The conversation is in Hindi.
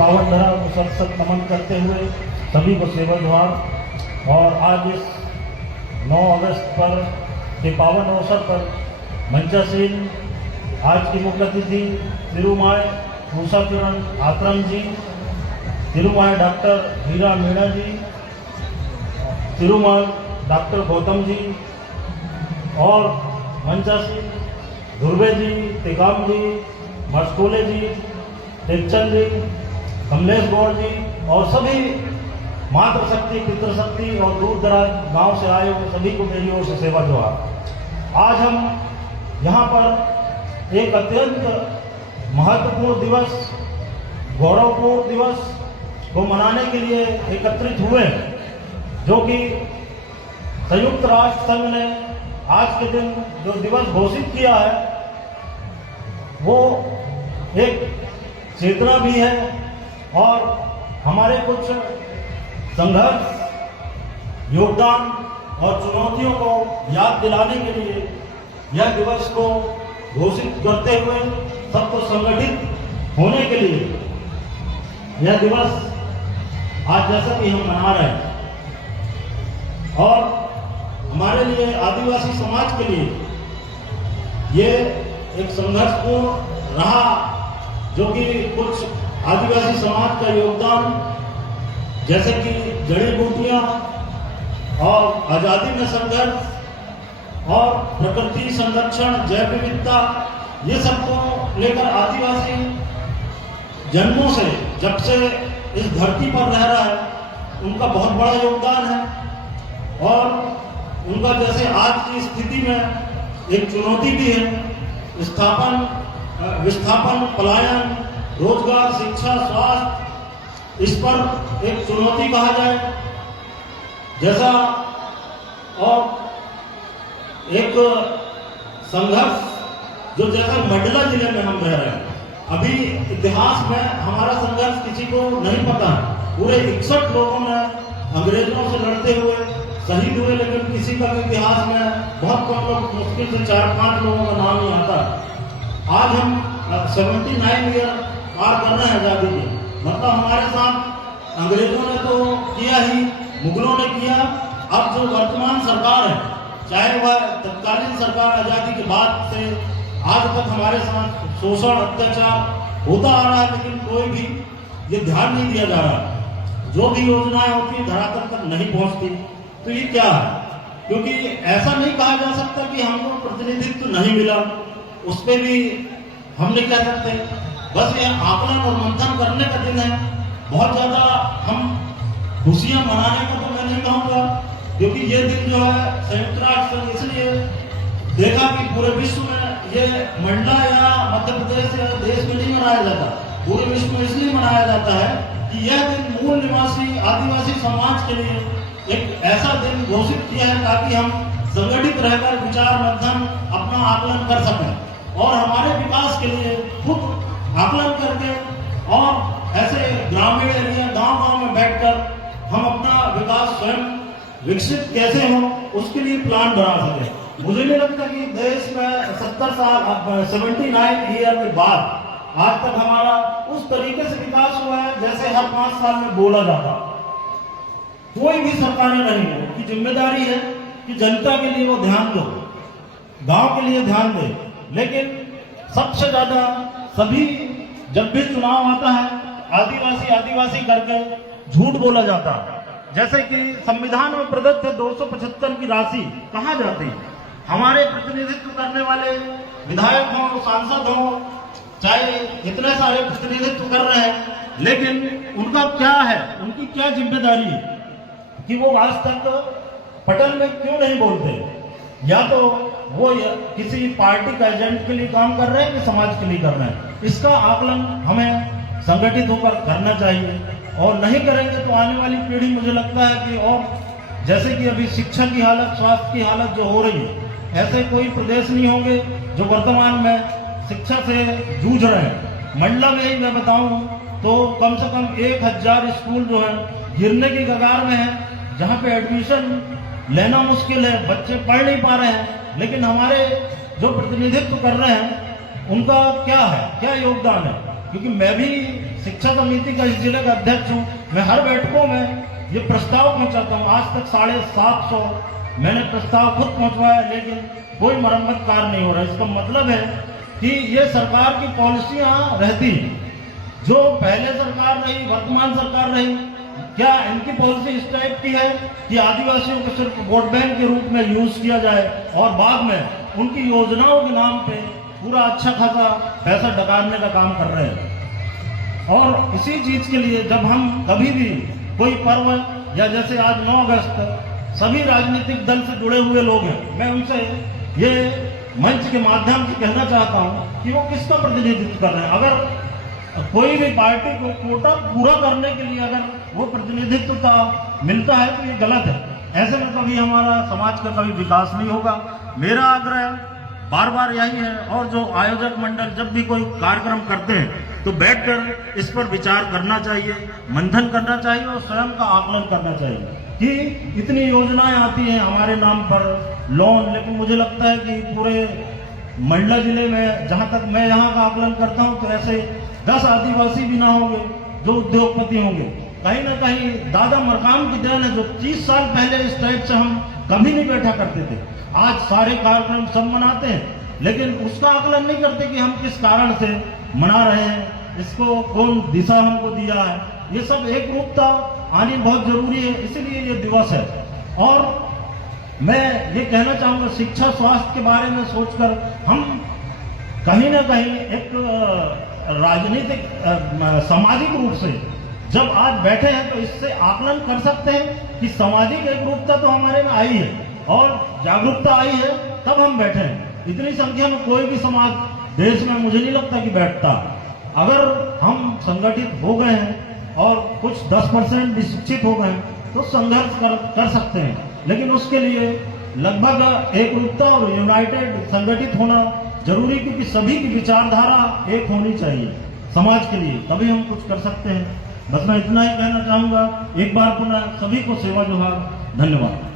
पावन धरा को सत सत नमन करते हुए सभी को सेवा जोहार। और आज इस 9 अगस्त पर के पावन अवसर पर मंचासीन आज की मुख्य अतिथि तिरुमाय उषा किरण आत्रम जी, तिरुमाय डॉक्टर हीरा मीणा जी, तिरुमाय डॉक्टर गौतम जी और मंचासीन धुर्वे जी, तिकाम जी, मस्कोले जी, टेकचंद जी, कमलेश गौड़ जी और सभी मातृशक्ति, पितृशक्ति और दूर दराज गांव से आए हुए सभी को मेरी ओर से सेवा जोहार। आज हम यहाँ पर एक अत्यंत महत्वपूर्ण दिवस, गौरवपूर्ण दिवस को मनाने के लिए एकत्रित हुए, जो कि संयुक्त राष्ट्र संघ ने आज के दिन जो दिवस घोषित किया है वो एक चेतना भी है और हमारे कुछ संघर्ष, योगदान और चुनौतियों को याद दिलाने के लिए यह दिवस को घोषित करते हुए सबको संगठित होने के लिए यह दिवस आज जैसा कि हम मना रहे हैं। और हमारे लिए, आदिवासी समाज के लिए ये एक संघर्षपूर्ण रहा, जो कि कुछ आदिवासी समाज का योगदान जैसे कि जड़ी बूटियां और आज़ादी में संघर्ष और प्रकृति संरक्षण, जैव विविधता, ये सबको लेकर आदिवासी जन्मों से, जब से इस धरती पर रह रहा है, उनका बहुत बड़ा योगदान है। और उनका जैसे आज की स्थिति में एक चुनौती भी है, विस्थापन, पलायन, रोजगार, शिक्षा, स्वास्थ्य, इस पर एक चुनौती कहा जाए जैसा, और एक संघर्ष जो जैसे मंडला जिले में हम रह रहे हैं, अभी इतिहास में हमारा संघर्ष किसी को नहीं पता है। पूरे 61 लोगों ने अंग्रेजों से लड़ते हुए शहीद हुए, लेकिन किसी का भी इतिहास में बहुत कम लोग, मुश्किल से 4-5 लोगों का नाम नहीं आता। आज हम 79 ईयर पार कर रहे हैं आज़ादी के, मतलब हमारे साथ अंग्रेजों ने तो किया ही, मुगलों ने किया। अब जो वर्तमान सरकार है, चाहे वह तत्कालीन सरकार आज़ादी के बाद से आज तक हमारे साथ शोषण, अत्याचार होता आ रहा है, लेकिन कोई भी ये ध्यान नहीं दिया जा रहा। जो भी योजनाएं होती है धरातल तक नहीं पहुंचती। तो ये क्या है? क्योंकि ऐसा नहीं कहा जा सकता कि हमको प्रतिनिधित्व नहीं मिला, उस पर भी हम नहीं कह सकते। बस ये आकलन और मंथन करने का दिन है। बहुत ज्यादा हम खुशियां मनाने का तो मैं नहीं कहूँगा, क्योंकि ये दिन जो है संयुक्त राष्ट्र संघ इसलिए देखा कि पूरे विश्व में ये मंडला या मध्य प्रदेश या देश में नहीं मनाया जाता, पूरे विश्व में इसलिए मनाया जाता है कि यह दिन मूल निवासी आदिवासी समाज के लिए एक ऐसा दिन घोषित किया है ताकि हम संगठित रहकर विचार मंथन, अपना आकलन कर सकें और हमारे विकास के लिए खुद आकलन करके और ऐसे ग्रामीण एरिया, गांव-गांव में बैठकर हम अपना विकास स्वयं विकसित कैसे हो उसके लिए प्लान बना सके। मुझे नहीं लगता कि देश में 79 ईयर के बाद आज तक हमारा उस तरीके से विकास हुआ है जैसे हर 5 साल में बोला जाता। कोई भी सरकारें नहीं है, उनकी जिम्मेदारी है कि जनता के लिए वो ध्यान दो, गांव के लिए ध्यान दे। लेकिन सबसे ज्यादा सभी, जब भी चुनाव आता है, आदिवासी करके झूठ बोला जाता है। जैसे कि संविधान में प्रदत्त है 275 की राशि कहाँ जाती है? हमारे प्रतिनिधित्व करने वाले विधायक हों, सांसद हों, चाहे इतने सारे प्रतिनिधित्व कर रहे हैं, लेकिन उनका क्या है, उनकी क्या जिम्मेदारी है कि वो आज तक पटल में क्यों नहीं बोलते? या तो वो किसी पार्टी का एजेंट के लिए काम कर रहे हैं कि समाज के लिए कर रहे हैं? इसका आकलन हमें संगठित होकर करना चाहिए, और नहीं करेंगे तो आने वाली पीढ़ी, मुझे लगता है कि, और जैसे कि अभी शिक्षा की हालत, स्वास्थ्य की हालत जो हो रही है, ऐसे कोई प्रदेश नहीं होंगे जो वर्तमान में शिक्षा से जूझ रहे हैं। मंडला में ही मैं बताऊं तो कम से कम 1000 स्कूल जो है गिरने की कगार में है, जहां पे एडमिशन लेना मुश्किल है, बच्चे पढ़ नहीं पा रहे हैं। लेकिन हमारे जो प्रतिनिधित्व कर रहे हैं उनका क्या है, क्या योगदान है? क्योंकि मैं भी शिक्षा समिति का इस जिले का अध्यक्ष हूँ। मैं हर बैठकों में ये प्रस्ताव पहुंचाता हूँ। आज तक 750 मैंने प्रस्ताव खुद पहुंचवाया, लेकिन कोई मरम्मत कार्य नहीं हो रहा। इसका मतलब है कि ये सरकार की पॉलिसियां रहती, जो पहले सरकार रही, वर्तमान सरकार रही, क्या इनकी पॉलिसी इस टाइप की है कि आदिवासियों को सिर्फ वोट बैंक के रूप में यूज किया जाए और बाद में उनकी योजनाओं के नाम पे पूरा अच्छा खासा पैसा डकारने का काम कर रहे हैं। और इसी चीज के लिए जब हम कभी भी कोई पर्व या जैसे आज 9 अगस्त, सभी राजनीतिक दल से जुड़े हुए लोग हैं, मैं उनसे ये मंच के माध्यम से कहना चाहता हूं कि वो किसका प्रतिनिधित्व कर रहे हैं। अगर कोई भी पार्टी को कोटा पूरा करने के लिए अगर वो प्रतिनिधित्व का मिलता है तो ये गलत है। ऐसे में कभी हमारा समाज का कभी विकास नहीं होगा। मेरा आग्रह बार बार यही है, और जो आयोजक मंडल जब भी कोई कार्यक्रम करते हैं तो बैठकर इस पर विचार करना चाहिए, मंथन करना चाहिए और स्वयं का आकलन करना चाहिए कि इतनी योजनाएं आती हैं हमारे नाम पर लोन, लेकिन मुझे लगता है कि पूरे मंडला जिले में जहां तक मैं यहाँ का आकलन करता हूं तो ऐसे 10 आदिवासी भी ना होंगे जो उद्योगपति होंगे। कहीं ना कहीं दादा मरकाम की देन है, जो 30 साल पहले इस टाइप से हम कभी नहीं बैठा करते थे। आज सारे कार्यक्रम सब मनाते हैं, लेकिन उसका आकलन नहीं करते कि हम किस कारण से मना रहे हैं, इसको कौन दिशा हमको दिया है। ये सब एक रूपता आनी बहुत जरूरी है, इसीलिए ये दिवस है। और मैं ये कहना चाहूंगा, शिक्षा स्वास्थ्य के बारे में सोचकर हम कहीं ना कहीं एक राजनीतिक सामाजिक रूप से जब आज बैठे हैं तो इससे आकलन कर सकते हैं कि सामाजिक एकरूपता तो हमारे में आई है और जागरूकता आई है, तब हम बैठे हैं। इतनी संख्या में कोई भी समाज देश में मुझे नहीं लगता कि बैठता। अगर हम संगठित हो गए हैं और कुछ 10% भी शिक्षित हो गए हैं तो संघर्ष कर सकते हैं, लेकिन उसके लिए लगभग एकरूपता और यूनाइटेड संगठित होना जरूरी, क्योंकि सभी की विचारधारा एक होनी चाहिए समाज के लिए, तभी हम कुछ कर सकते हैं। बस मैं इतना ही कहना चाहूंगा। एक बार पुनः सभी को सेवा जोहार, धन्यवाद।